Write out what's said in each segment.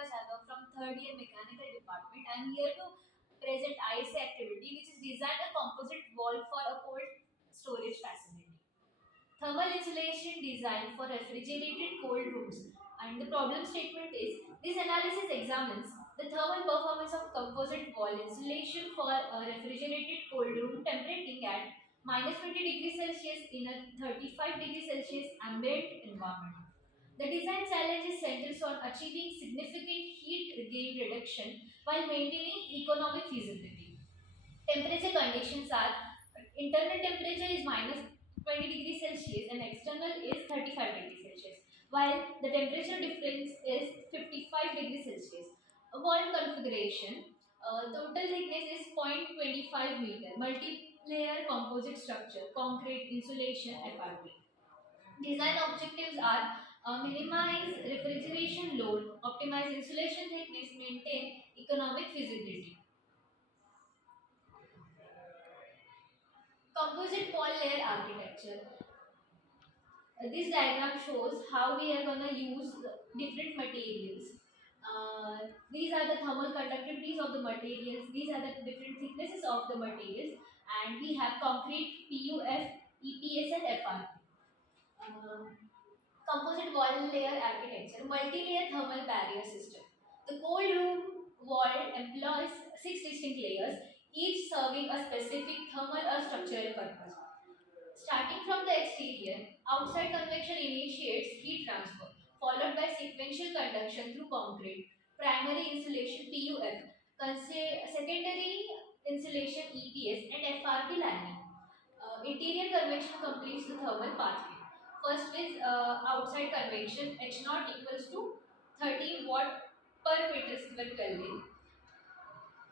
Priyanka Jadhav from third year mechanical department. I am here to present ISA activity which is design a composite wall for a cold storage facility. Thermal insulation design for refrigerated cold rooms. And the problem statement is this analysis examines the thermal performance of composite wall insulation for a refrigerated cold room temperating at minus 20 degrees Celsius in a 35 degrees Celsius ambient environment. The design challenge centers on achieving significant heat gain reduction while maintaining economic feasibility. Temperature conditions are internal temperature is minus 20 degrees Celsius and external is 35 degrees Celsius, while the temperature difference is 55 degrees Celsius. A wall configuration, total thickness is 0.25 meter, multi-layer composite structure, concrete, insulation, FRP. Design objectives are minimize refrigeration load, optimize insulation thickness, maintain economic feasibility. Composite wall layer architecture. This diagram shows how we are going to use different materials. These are the thermal conductivities of the materials. These are the different thicknesses of the materials. And we have concrete, PUF, EPS and FRP. Uh, Composite wall layer architecture, multi-layer thermal barrier system. The cold room wall employs six distinct layers, each serving a specific thermal or structural purpose. Starting from the exterior, outside convection initiates heat transfer, followed by sequential conduction through concrete, primary insulation PUF, secondary insulation EPS, and FRP lining. Interior convection completes the thermal pathway. First is outside convection, H naught equals to 13 watt per meter square Kelvin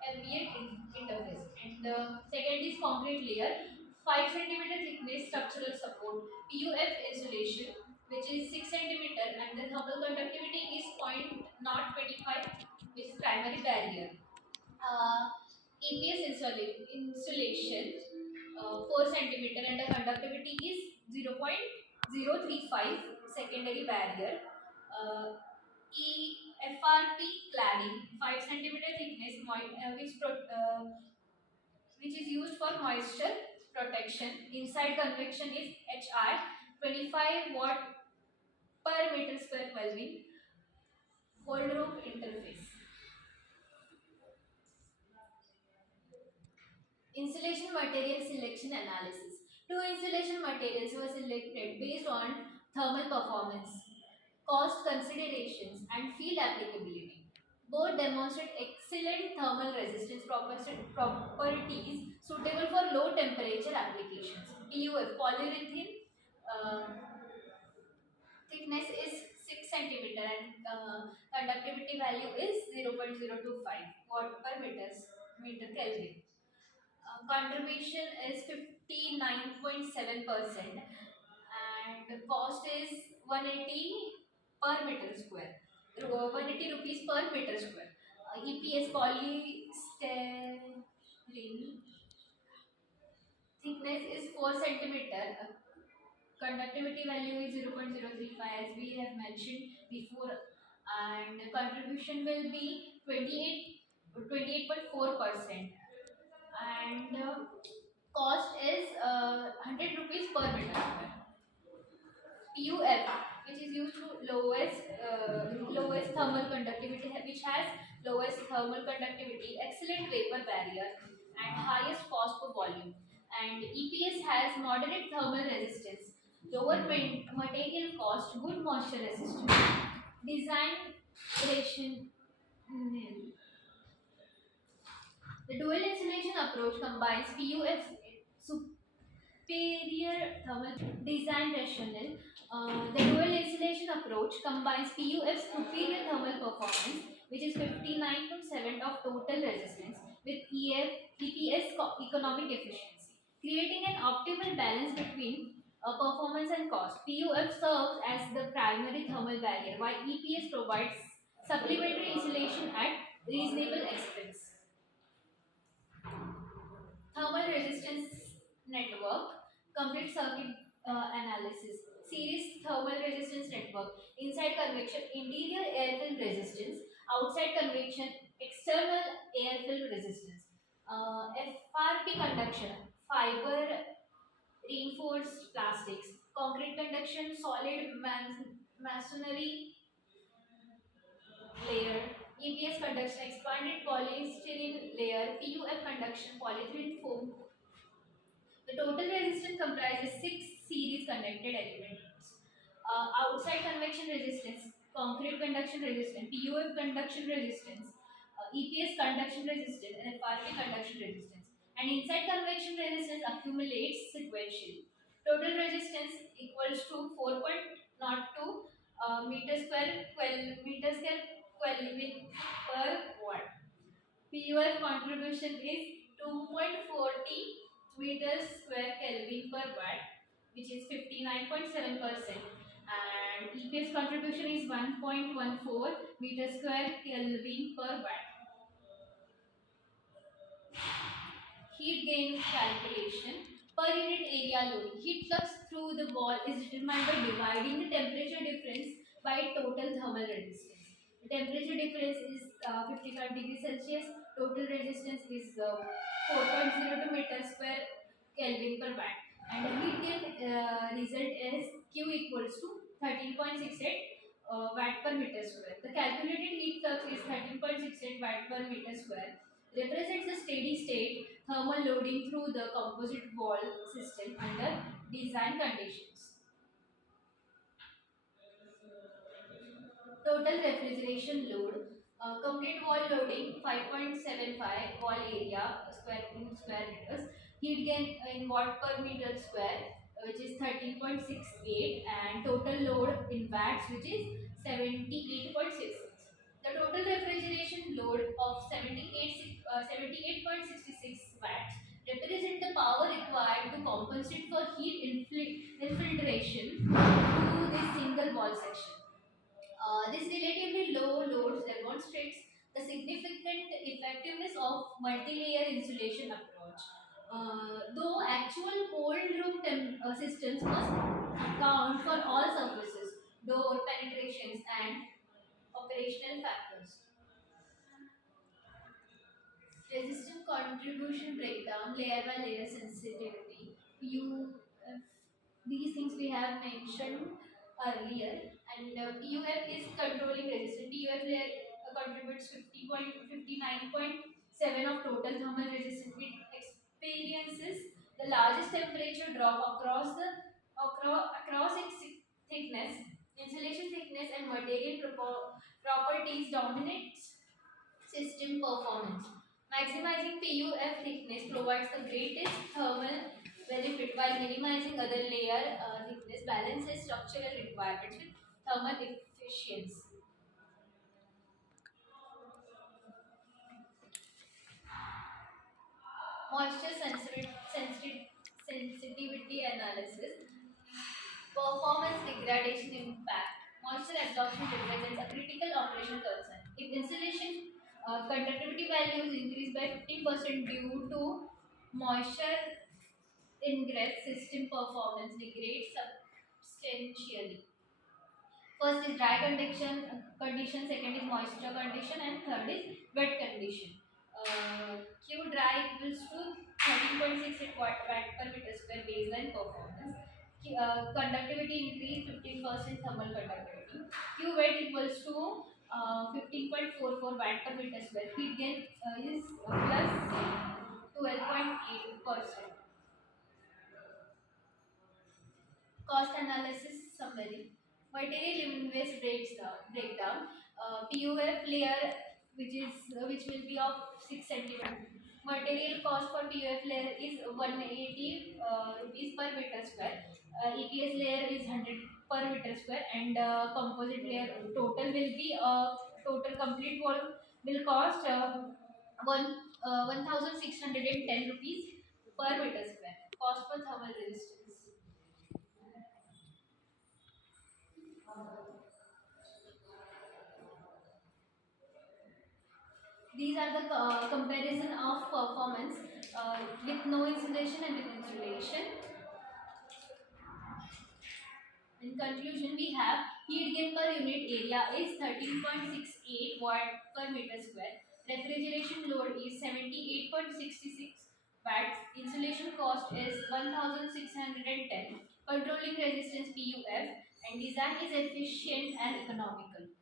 ambient interface. And the second is concrete layer, 5 centimeter thickness structural support, PUF insulation, which is 6 centimeter, and the thermal conductivity is 0.025, which is primary barrier. EPS insulation, 4 centimeter, and the conductivity is 0.035 secondary barrier. Uh, FRP cladding, 5 centimeter thickness, which is used for moisture protection. Inside convection is HI, 25 watt per meter square Kelvin. Cold room interface. Insulation material selection analysis. Two insulation materials were selected based on thermal performance, cost considerations, and field applicability. Both demonstrate excellent thermal resistance properties suitable for low temperature applications. PUF polyurethane uh, thickness is 6 centimeter and conductivity value is 0.025 watt per meter Kelvin. Contribution is 59.7% and the cost is 180 per meter square. 180 rupees per meter square. EPS polystyrene thickness is 4 centimeter. Conductivity value is 0.035 as we have mentioned before, and contribution will be 28.4%, and cost is 100 rupees per meter square. PUF, which is used to lowest thermal conductivity, which has lowest thermal conductivity, excellent vapor barrier, and highest cost per volume. And EPS has moderate thermal resistance, lower material cost, good moisture resistance. Design duration. The dual insulation approach combines PUF superior thermal design rationale. The dual insulation approach combines PUF's superior thermal performance, which is 59.7 of total resistance, with EPS economic efficiency, creating an optimal balance between performance and cost. PUF serves as the primary thermal barrier, while EPS provides supplementary insulation at reasonable expense. Thermal resistance network, complete circuit analysis, series thermal resistance network, inside convection, interior air film resistance, outside convection, external air film resistance. FRP conduction, fiber reinforced plastics, concrete conduction, solid masonry layer, EPS conduction, expanded polystyrene layer, PUF conduction, polyethylene foam. The total resistance comprises six series connected elements. Outside convection resistance, concrete conduction resistance, PUF conduction resistance, EPS conduction resistance, and FRP conduction resistance. And inside convection resistance accumulates sequentially. Total resistance equals to 4.02 meter square, 12 meter square, 12 per watt. PUF contribution is 2.40 meters square Kelvin per watt, which is 59.7%, and EPS contribution is 1.14 meters square Kelvin per watt. Heat gain calculation per unit area loading. Heat flux through the wall is determined by dividing the temperature difference by total thermal resistance. The temperature difference is 55 degrees Celsius. Total resistance is 4.02 meter square Kelvin per watt. And the heat gain result is Q equals to 13.68 watt per meter square. The calculated heat flux is 13.68 watt per meter square, represents the steady state thermal loading through the composite wall system under design conditions. Total refrigeration load, complete wall loading 5.75 wall area square in square meters, heat gain in watt per meter square, which is 13.68, and total load in watts, which is 78.66. The total refrigeration load of 78.66 watts represent the power required to compensate for heat infiltration through this single wall section. This relatively low loads demonstrates the significant effectiveness of multi-layer insulation approach. Though actual cold room systems must account for all surfaces, door penetrations, and operational factors. Resistive contribution breakdown, layer by layer sensitivity. These things we have mentioned earlier, and PUF is controlling resistance. PUF layer contributes 50.59.7 of total thermal resistance. It experiences the largest temperature drop across its thickness, insulation thickness, and material properties dominates system performance. Maximizing PUF thickness provides the greatest thermal benefit while minimizing other layer thickness, balances structural requirements with thermal efficiency. Moisture sensitivity analysis. Performance degradation impact. Moisture absorption represents a critical operational concern. If insulation conductivity values increase by 15% due to moisture ingress, system performance degrades substantially. First is dry condition, second is moisture condition, and third is wet condition. Q dry equals to 13.68 watt per meter square baseline performance. Conductivity increase 15% thermal conductivity. Q wet equals to 15.44 watt per meter square. Heat gain is plus 12.8%. Cost analysis summary. Material invoice breakdown. PUF layer, which will be of 6 centimeter. Material cost for PUF layer is 180 rupees per meter square. EPS layer is 100 per meter square, and composite layer total will be total complete wall will cost one 1,610 rupees per meter square. Cost for thermal resistance. These are the comparison of performance with no insulation and with insulation. In conclusion, we have Heat gain per unit area is 13.68 watt per meter square. Refrigeration load is 78.66 watts. Insulation cost is 1610. Controlling resistance PUF, and design is efficient and economical.